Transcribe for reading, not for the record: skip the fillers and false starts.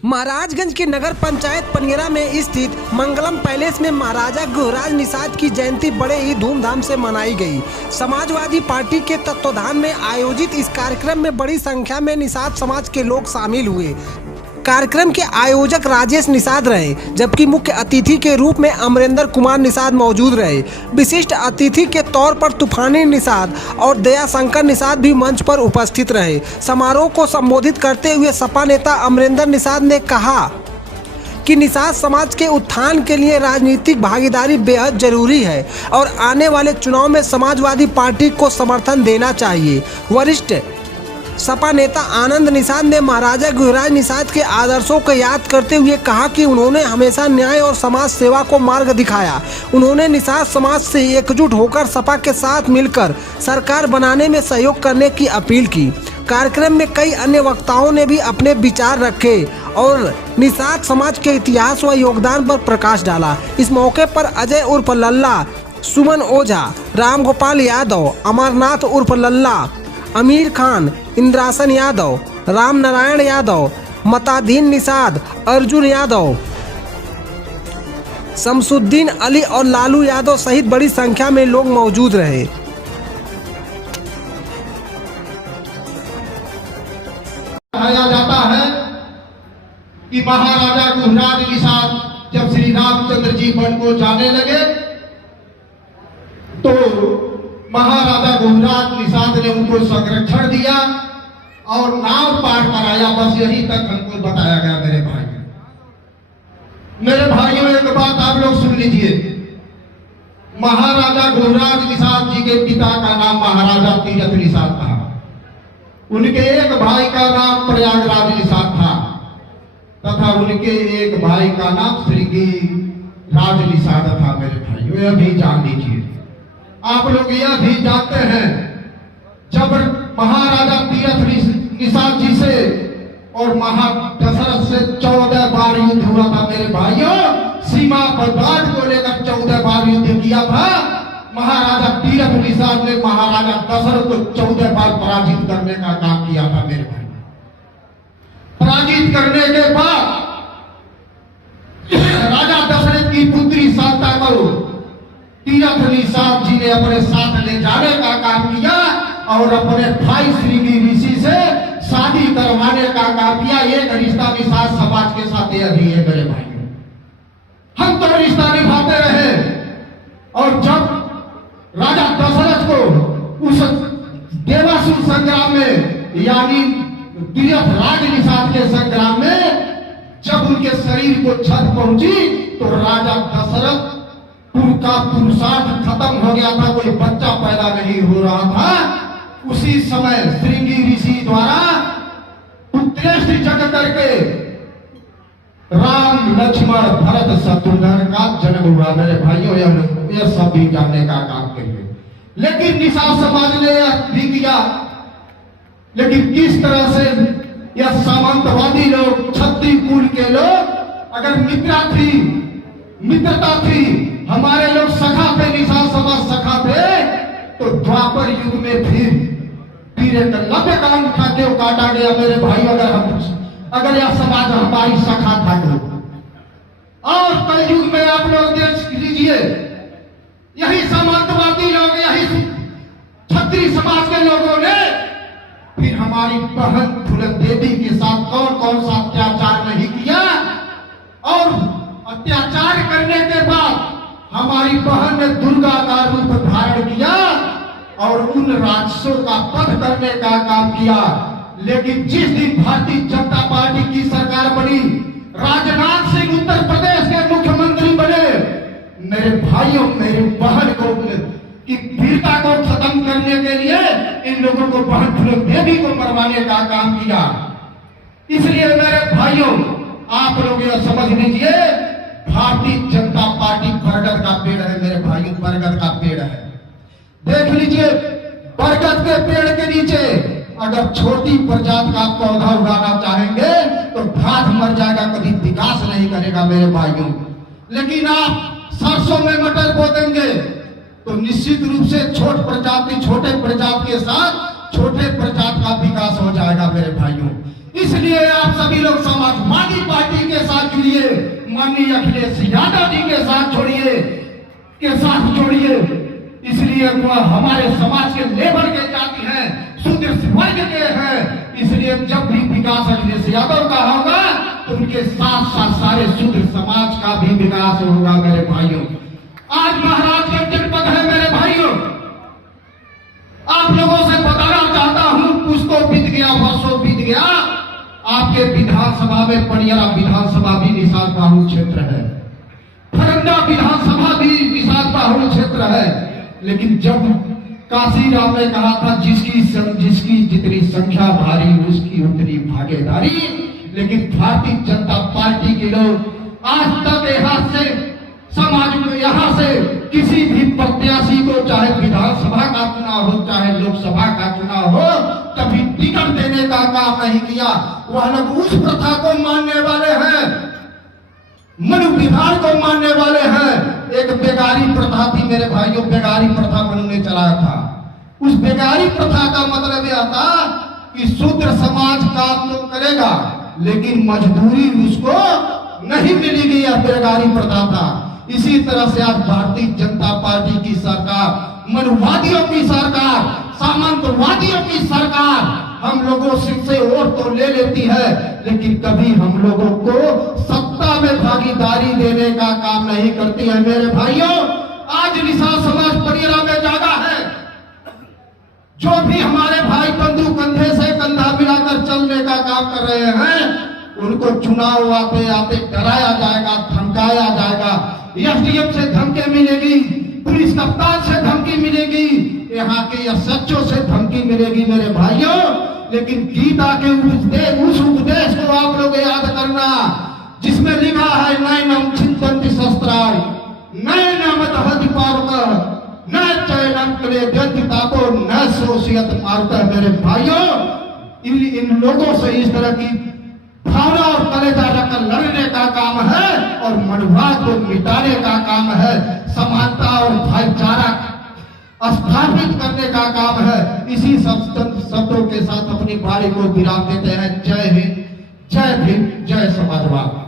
महाराजगंज के नगर पंचायत पनियरा में स्थित मंगलम पैलेस में महाराजा गुहराज निषाद की जयंती बड़े ही धूमधाम से मनाई गई। समाजवादी पार्टी के तत्वाधान में आयोजित इस कार्यक्रम में बड़ी संख्या में निषाद समाज के लोग शामिल हुए। कार्यक्रम के आयोजक राजेश निषाद रहे, जबकि मुख्य अतिथि के रूप में अमरेंद्र कुमार निषाद मौजूद रहे। विशिष्ट अतिथि के तौर पर तूफानी निषाद और दयाशंकर निषाद भी मंच पर उपस्थित रहे। समारोह को संबोधित करते हुए सपा नेता अमरेंद्र निषाद ने कहा कि निषाद समाज के उत्थान के लिए राजनीतिक भागीदारी बेहद जरूरी है और आने वाले चुनाव में समाजवादी पार्टी को समर्थन देना चाहिए। वरिष्ठ सपा नेता आनंद निषाद ने महाराजा गुहराज निषाद के आदर्शों को याद करते हुए कहा कि उन्होंने हमेशा न्याय और समाज सेवा को मार्ग दिखाया। उन्होंने निषाद समाज से एकजुट होकर सपा के साथ मिलकर सरकार बनाने में सहयोग करने की अपील की। कार्यक्रम में कई अन्य वक्ताओं ने भी अपने विचार रखे और निषाद समाज के इतिहास व योगदान पर प्रकाश डाला। इस मौके पर अजय उर्फ लल्ला, सुमन ओझा, राम गोपाल यादव, अमरनाथ उर्फ लल्ला, अमीर खान, इंद्रासन यादव, राम नारायण यादव, मताधीन निषाद, अर्जुन यादव, शमसुद्दीन अली और लालू यादव सहित बड़ी संख्या में लोग मौजूद रहे। कहा जाता है कि महाराजा गुहराज निषाद जब श्री रामचंद्र जी वन को जाने लगे तो महाराजा गुहराज निषाद ने उनको संरक्षण दिया और नाव पार कराया। बस यही तक हमको बताया गया। मेरे भाइयों एक बात आप लोग सुन लीजिए। महाराजा गुहराज निषाद जी के पिता का नाम महाराजा तीरथ निषाद था। उनके एक भाई का नाम प्रयागराज निषाद था तथा उनके एक भाई का नाम श्रृंगी राज निषाद था। मेरे भाइयों यह भी जान लीजिए। आप लोग यह भी जानते हैं जब महाराजा तीरथ निषाद जी से और दशरथ से 14 बार युद्ध हुआ था। मेरे भाइयों सीमा पर बाढ़ को लेकर 14 बार युद्ध किया था। महाराजा तीरथ निषाद ने महाराजा दशरथ को 14 बार पराजित करने का काम किया था। मेरे भाई पराजित करने के बाद राजा दशरथ की पुत्री शांता को तीरथ निषाद जी ने अपने साथ ले जाने का काम किया और अपने भाई श्रृंगी ऋषि से शादी करवाने का काम किया। एक रिश्ता निषाद समाज के साथ यह भी है। मेरे भाई हम तो रिश्ता निभाते रहे और जब राजा दशरथ को उस देवासुर संग्राम में यानी तीरथ राज निषाद के संग्राम में जब उनके शरीर को क्षत पहुंची तो राजा दशरथ उनका पुरुषार्थ खत्म हो गया था, कोई बच्चा पैदा नहीं हो रहा था। उसी समय श्रृंगी ऋषि द्वारा उत्कृष्ट जग करके राम लक्ष्मण भरत शत्रुघ्न का जन्म हुआ। मेरे भाइयों यह सब भी जानने का काम करिए। लेकिन निषाद समाज ने यह भी किया। लेकिन किस तरह से यह सामंतवादी लोग, क्षत्रिय कुल के लोग, अगर मित्रता थी, हमारे लोग सखा थे, निषाद समाज सखा थे, तो द्वापर युग में फिर पीरे का 90 का अंगूठा क्यों काटा गया? मेरे भाई अगर यह समाज हमारी सखा था तो। और कल युग में आप लोग देख लीजिए, यही सामंतवादी लोग, यही क्षत्रिय समाज के लोगों ने फिर हमारी बहन फूलन देवी के साथ कौन कौन सा अत्याचार नहीं किया। और अत्याचार करने के बाद हमारी बहन ने दुर्गा का रूप धारण किया और उन राक्षसों का वध करने का काम किया। लेकिन जिस दिन भारतीय जनता पार्टी की सरकार बनी, राजनाथ सिंह उत्तर प्रदेश के मुख्यमंत्री बने, मेरे भाइयों मेरी बहन को की वीरता को खत्म करने के लिए इन लोगों को बहन फूलन देवी को मरवाने का काम किया। इसलिए मेरे भाइयों आप लोग यह समझ लीजिए, भारतीय जनता पार्टी बरगद का पेड़ है। मेरे भाइयों बरगद का पेड़ है। देख लीजिए, बरगद के पेड़ के नीचे अगर छोटी प्रजाति का पौधा उगाना चाहेंगे तो घास मर जाएगा, कभी विकास नहीं करेगा। मेरे भाइयों लेकिन आप सरसों में मटर बो देंगे तो निश्चित रूप से छोटे प्रजाति के साथ छोटे प्रजाति का विकास हो जाएगा। मेरे भाइयों इसलिए आप सभी लोग समाजवादी पार्टी के साथ जुड़िए, माननीय अखिलेश यादव जी के साथ जोड़िए। इसलिए वह हमारे समाज के लेबर के जाति हैं, शूद्र वर्ग के हैं। इसलिए जब भी विकास अखिलेश यादव का होगा तो उनके साथ साथ सारे शूद्र समाज का भी विकास होगा। मेरे भाइयों, आज महाराजगंज जनपद है मेरे भाइयों, आप लोगों से बताना चाहता हूं, कुछ तो बीत गया, वर्षों बीत गया। आपके विधानसभा में पनियरा विधानसभा भी निषाद बाहुल क्षेत्र है, फरंदा विधानसभा भी निषाद बाहुल क्षेत्र है। लेकिन जब काशीराम ने कहा था जिसकी जितनी संख्या भारी उसकी उतनी भागीदारी, लेकिन भारतीय जनता पार्टी के लोग आज तक यहाँ से किसी भी प्रत्याशी को, चाहे विधानसभा का चुनाव हो चाहे लोकसभा का चुनाव हो, कभी टिकट देने का काम नहीं किया। वह लोग उस प्रथा को मानने वाले हैं, मनु विधान को मानने वाले हैं। एक बेगारी प्रथा थी मेरे भाइयों, बेगारी प्रथा मनु ने चलाया था। उस बेगारी प्रथा का मतलब यह था कि शूद्र समाज काम तो करेगा लेकिन मजदूरी उसको नहीं मिलेगी, यह बेगारी प्रथा था। इसी तरह से आज भारतीय जनता पार्टी की सरकार, मनुवादियों की सरकार, सामंतवादियों की सरकार हम लोगों से वोट तो ले लेती है, लेकिन कभी हम लोगों को सत्ता में भागीदारी देने का काम नहीं करती है। मेरे भाइयों, आज निषाद समाज पनियरा में जागा है। जो भी हमारे भाई बंधु कंधे से कंधा मिलाकर चलने का काम कर रहे हैं, उनको चुनाव आते आते डराया जाएगा, धमकाया जाएगा। एसडीएम से धमकी मिलेगी, पुलिस कप्तान से धमकी मिलेगी, यहाँ के एसएचओ से धमकी मिलेगी मेरे भाइयों। लेकिन गीता के उस उपदेश को आप लोग याद करना जिसमें लिखा है नैनम चिंतन्ति शस्त्राणि नैनम दहति पावकः न चैनम क्लेदन्ति तापो न शोषयत मारुतः। मेरे भाइयों, इन लोगों से इस तरह की भावना और कलेजा रखकर लड़ने का काम है और मनुवाद को मिटाने का काम है, समानता और भाईचारा स्थापित करने का काम है। इसी शब्दों के साथ अपनी बारी को विराम देते हैं। जय हिंद, जय भीम, जय समाजवाद।